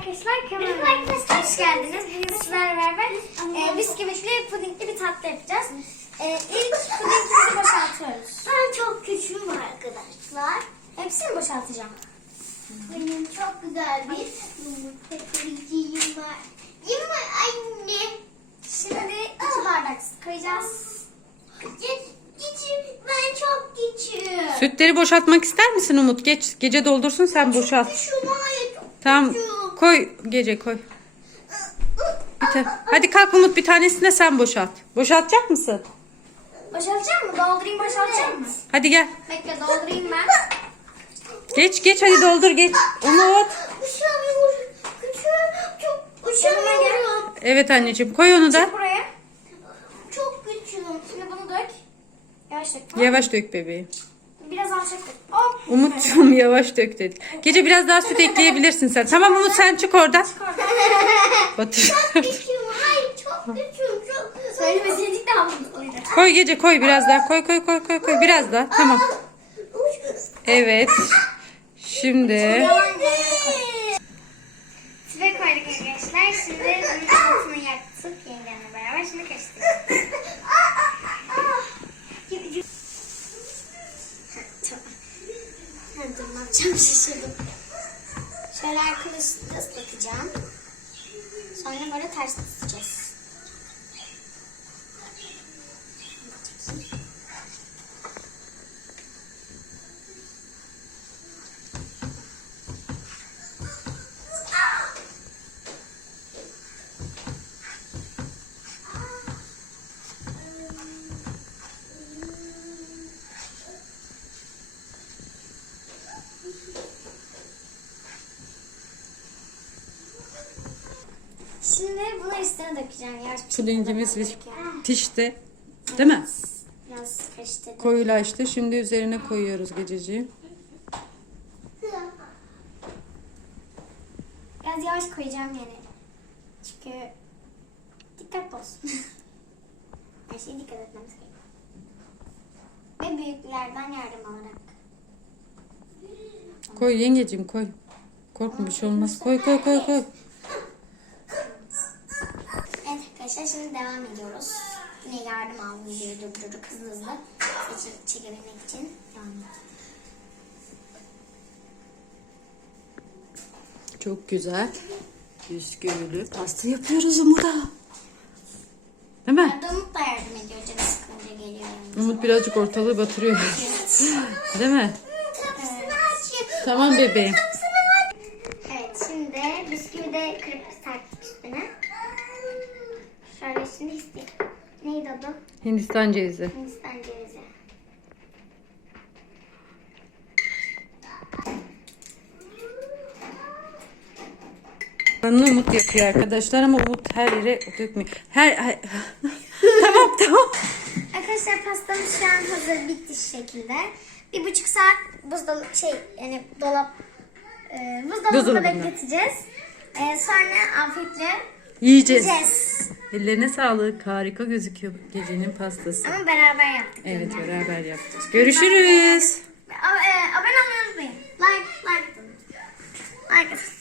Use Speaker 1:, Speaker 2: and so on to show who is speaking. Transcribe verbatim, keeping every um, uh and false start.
Speaker 1: arkadaşlar, kanalıma hoş geldiniz. Bugün sizlerle beraber e, bisküvitli pudingli bir tatlı yapacağız. E, ilk pudingimizi boşaltıyoruz.
Speaker 2: Ben çok küçüğüm arkadaşlar.
Speaker 1: Hepsini boşaltacağım.
Speaker 2: Benim çok güzel bir yumurta kırıcıyım var. Değil mi anne?
Speaker 1: Şimdi iki bardak süt koyacağız.
Speaker 2: Küçüğüm, ben çok küçüğüm.
Speaker 3: Sütleri boşaltmak ister misin Umut? Geç gece doldursun sen boşalt.
Speaker 2: Küçüğüm, hayır çok
Speaker 3: Tamam
Speaker 2: küçüğüm.
Speaker 3: koy gece koy. Bir ta- Hadi kalk Umut, bir tanesini de sen boşalt. Boşaltacak mısın?
Speaker 1: Boşaltacak mı? Doldurayım, boşaltacak mı?
Speaker 3: Hadi gel.
Speaker 1: Bekle, doldurayım ben.
Speaker 3: Geç geç hadi doldur geç. Umut.
Speaker 2: Uçamıyorum. Küçüğüm, çok uçamıyorum.
Speaker 3: Evet anneciğim koy onu da.
Speaker 1: Çık buraya.
Speaker 2: Çok küçüğüm.
Speaker 1: Şimdi bunu dök. Yavaş dök. Tamam.
Speaker 3: Yavaş dök bebeğim.
Speaker 1: Biraz alçak dök. Hop.
Speaker 3: Umut'cum yavaş dök dedi. Gece biraz daha süt ekleyebilirsin sen. Tamam Umut sen çık oradan. Batır.
Speaker 2: Küçüğüm, hayır çok küçüğüm. Çok
Speaker 1: Söylemeseydik daha mantıklıydı.
Speaker 3: Koy gece koy biraz daha. Koy koy koy koy koy biraz daha. Tamam. Evet. Şimdi
Speaker 1: Tüve koyduk arkadaşlar. Şimdi bunun altını yaktık yengemle beraber. Şimdi karıştırıyoruz. Dur, ne yapacağım şaşırdım. Şöyle arkadaşlar ıslatacağım. Sonra böyle ters tutacağız. Şimdi bunu üstüne dökeceğim. Yavaş bir şekilde
Speaker 3: pudingimiz
Speaker 1: dökeceğim.
Speaker 3: pişti. Değil mi?
Speaker 1: Biraz karıştırdım.
Speaker 3: Koyulaştı. Şimdi üzerine koyuyoruz gececiğim.
Speaker 1: Biraz yavaş koyacağım yani. Çünkü dikkatli olsun. Her şeye dikkat etmemiz gerekiyor. Ve büyüklerden yardım alarak.
Speaker 3: Koy yengeciğim koy. Korkma bir şey olmaz. Koy koy koy koy.
Speaker 1: Evet arkadaşlar, şimdi devam ediyoruz. Yine yardım aldım, videoyu durdurduk hızlı hızlı. Seçip çekebilmek için devam ediyoruz.
Speaker 3: Çok güzel. Bisküvili pasta yapıyoruz Umut'a. Değil mi?
Speaker 1: Arada Umut da yardım ediyor. Canı sıkılınca geliyor yanımıza.
Speaker 3: Umut birazcık ortalığı batırıyor. Değil mi?
Speaker 2: kapısını açıyor.
Speaker 3: Tamam bebeğim.
Speaker 1: Evet, şimdi bisküvi de kırıp serptik üstüne. Şöyle şimdi isteyeyim. Neydi adı?
Speaker 3: Hindistan cevizi.
Speaker 1: Hindistan cevizi.
Speaker 3: Bunu Umut yapıyor arkadaşlar ama Umut her yere dökmüyor. Her, her... tamam tamam.
Speaker 1: Arkadaşlar, pastamız şu an hazır, bitti şu şekilde. Bir buçuk saat buzdolabı şey yani dolap e, buzdolabında
Speaker 3: Buzdolabında.
Speaker 1: bekleteceğiz. E, sonra afiyetle
Speaker 3: Yiyeceğiz.
Speaker 1: yiyeceğiz.
Speaker 3: Ellerine sağlık. Harika gözüküyor gecenin pastası.
Speaker 1: Ama beraber yaptık.
Speaker 3: Evet
Speaker 1: yani.
Speaker 3: beraber yaptık. Görüşürüz.
Speaker 1: A- e, abone olmayı unutmayın. Like, like. Like.